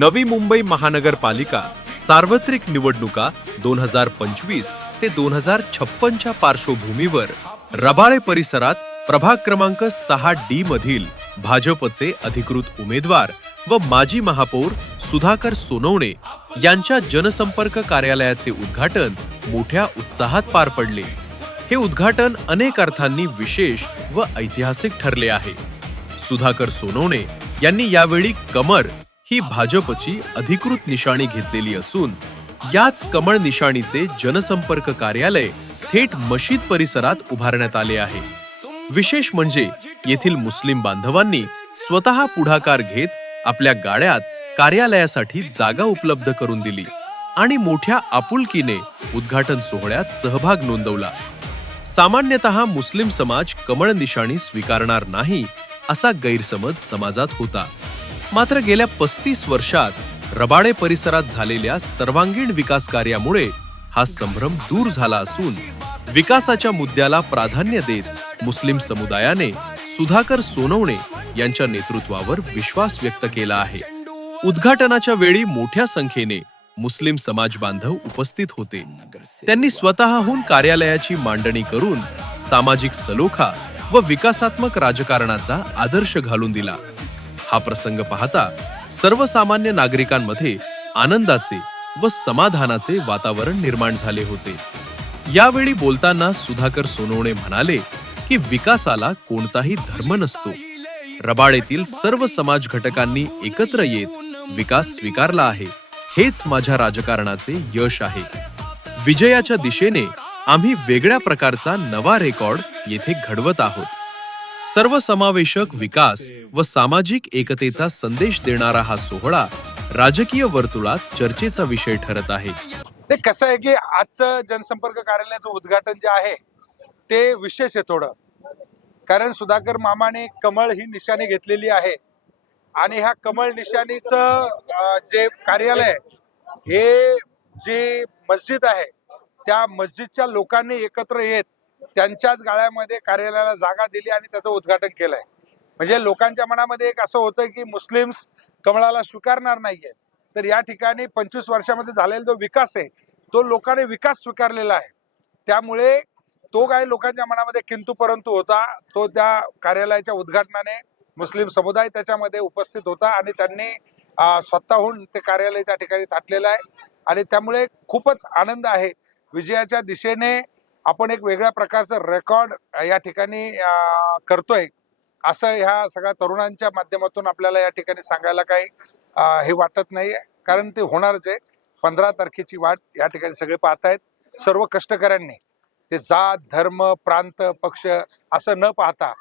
नवी मुंबई महानगरपालिका सार्वत्रिक निवडणुका 2025 ते 2056च्या पार्श्वभूमीवर रबाळे परिसरात प्रभाग क्रमांक 6D मधील भाजपचे अधिकृत उमेदवार व माजी महापौर सुधाकर सोनवणे यांच्या जनसंपर्क कार्यालयाचे उद्घाटन मोठ्या उत्साहात पार पडले। हे उद्घाटन अनेक अर्थांनी विशेष व ऐतिहासिक ठरले आहे। सुधाकर सोनवणे यांनी यावेळी कमर ही भाजपची अधिकृत निशाणी घेतलेली असून याच कमळ निशाणीचे जनसंपर्क कार्यालय थेट मशीद परिसरात उभारण्यात आले आहे। विशेष म्हणजे येथील मुस्लिम बांधवांनी स्वतः पुढाकार घेत आपल्या गाड्यात कार्यालयासाठी जागा उपलब्ध करून दिली आणि मोठ्या आपुलकीने उद्घाटन सोहळ्यात सहभाग नोंदवला। सामान्यतः मुस्लिम समाज कमळ निशाणी स्वीकारणार नाही असा गैरसमज समाजात होता। मात्र गेल्या 35 वर्षात रबाळे परिसरात झालेल्या सर्वांगीण विकास कार्यामुळे हा संभ्रम दूर झाला असून विकासाच्या मुद्द्याला प्राधान्य देत मुस्लिम समुदायाने सुधाकर सोनवणे यांच्या नेतृत्वावर विश्वास व्यक्त केला आहे। उद्घाटनाच्या वेळी मोठ्या संख्येने मुस्लिम समाज बांधव उपस्थित होते। त्यांनी स्वतःहून कार्यालयाची मांडणी करून सामाजिक सलोखा व विकासात्मक राजकारणाचा आदर्श घालून दिला। हा प्रसंग पाहता सर्वसामान्य नागरिकांमध्ये आनंदाचे व समाधानाचे वातावरण निर्माण झाले होते। यावेळी बोलताना सुधाकर सोनवणे म्हणाले की विकासाला कोणताही धर्म नसतो। रबाळेतील सर्व समाज घटकांनी एकत्र येत विकास स्वीकारला आहे। हेच माझ्या राजकारणाचे यश आहे। विजयाच्या दिशेने आम्ही वेगळ्या प्रकारचा नवा रेकॉर्ड येथे घडवत आहोत। सर्वसमावेशक विकास व सामाजिक एकतेचा संदेश देणारा हा सोहळा राजकीय वर्तुळात चर्चेचा विषय ठरत आहे। ते कसं आहे की आजचं जनसंपर्क कार्यालयाचं उद्घाटन जे आहे ते विशेष आहे थोडं, कारण सुधाकर मामाने कमळ ही निशाणी घेतलेली आहे आणि ह्या कमळ निशाणीचं जे कार्यालय हे जे मस्जिद आहे त्या मस्जिदच्या लोकांनी एकत्र येत त्यांच्याच गाळ्यामध्ये कार्यालयाला जागा दिली आणि त्याचं उद्घाटन केलंय। म्हणजे लोकांच्या मनामध्ये एक असं होतं की मुस्लिम्स कमळाला स्वीकारणार नाहीये, तर या ठिकाणी 25 वर्षामध्ये झालेला जो विकास आहे तो लोकांनी विकास स्वीकारलेला आहे। त्यामुळे तो काय लोकांच्या मनामध्ये किंतु परंतु होता, तो त्या कार्यालयाच्या उद्घाटनाने मुस्लिम समुदाय त्याच्यामध्ये उपस्थित होता आणि त्यांनी स्वतःहून ते कार्यालयाच्या ठिकाणी थाटलेलं आहे आणि त्यामुळे खूपच आनंद आहे। विजयाच्या दिशेने आपण एक वेगळ्या प्रकारचं रेकॉर्ड या ठिकाणी करतोय असं ह्या सगळ्या तरुणांच्या माध्यमातून आपल्याला या ठिकाणी सांगायला काही हे वाटत नाहीये, कारण ते होणारच आहे। 15 तारखेची वाट या ठिकाणी सगळे पाहतायत। सर्व कष्टकऱ्यांनी ते जात धर्म प्रांत पक्ष असं न पाहता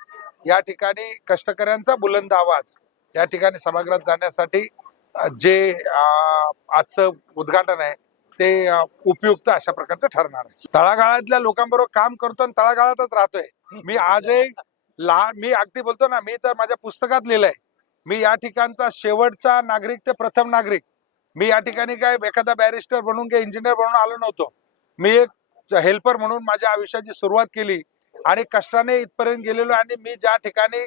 या ठिकाणी कष्टकऱ्यांचा बुलंद आवाज या ठिकाणी सभागृहात जाण्यासाठी जे आजचं उद्घाटन आहे ते उपयुक्त अशा प्रकारचं ठरणार आहे। तळागाळातल्या लोकांबरोबर काम करतो आणि तळागाळातच राहतोय। मी आजही मी अगदी बोलतो ना, मी तर माझ्या पुस्तकात लिहिलंय मी या ठिकाणचा शेवटचा नागरिक ते प्रथम नागरिक। मी या ठिकाणी काय एखादा बॅरिस्टर बनून काय इंजिनियर बनून आलो नव्हतो। मी एक हेल्पर म्हणून माझ्या आयुष्याची सुरुवात केली आणि कष्टाने इथपर्यंत गेलेलो आणि मी ज्या ठिकाणी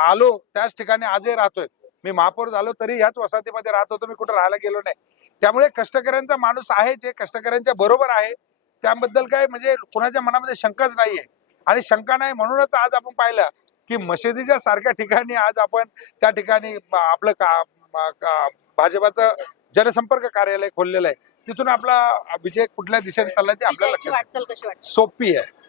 आलो त्याच ठिकाणी आजही राहतोय। मी महापौर झालो तरी ह्याच वसाहतीमध्ये राहत होतो, मी कुठे राहायला गेलो नाही। त्यामुळे कष्टकऱ्यांचा माणूस आहे, जे कष्टकऱ्यांच्या बरोबर आहे, त्याबद्दल काय म्हणजे कुणाच्या मनामध्ये शंकाच नाहीये आणि शंका नाही म्हणूनच आज आपण पाहिलं की मशिदीच्या सारख्या ठिकाणी आज आपण त्या ठिकाणी आपलं भाजपाचं जनसंपर्क कार्यालय खोललेलं आहे। तिथून आपला विजय कुठल्या दिशेने चाललाय ते आपल्याला लक्षात सोपी आहे।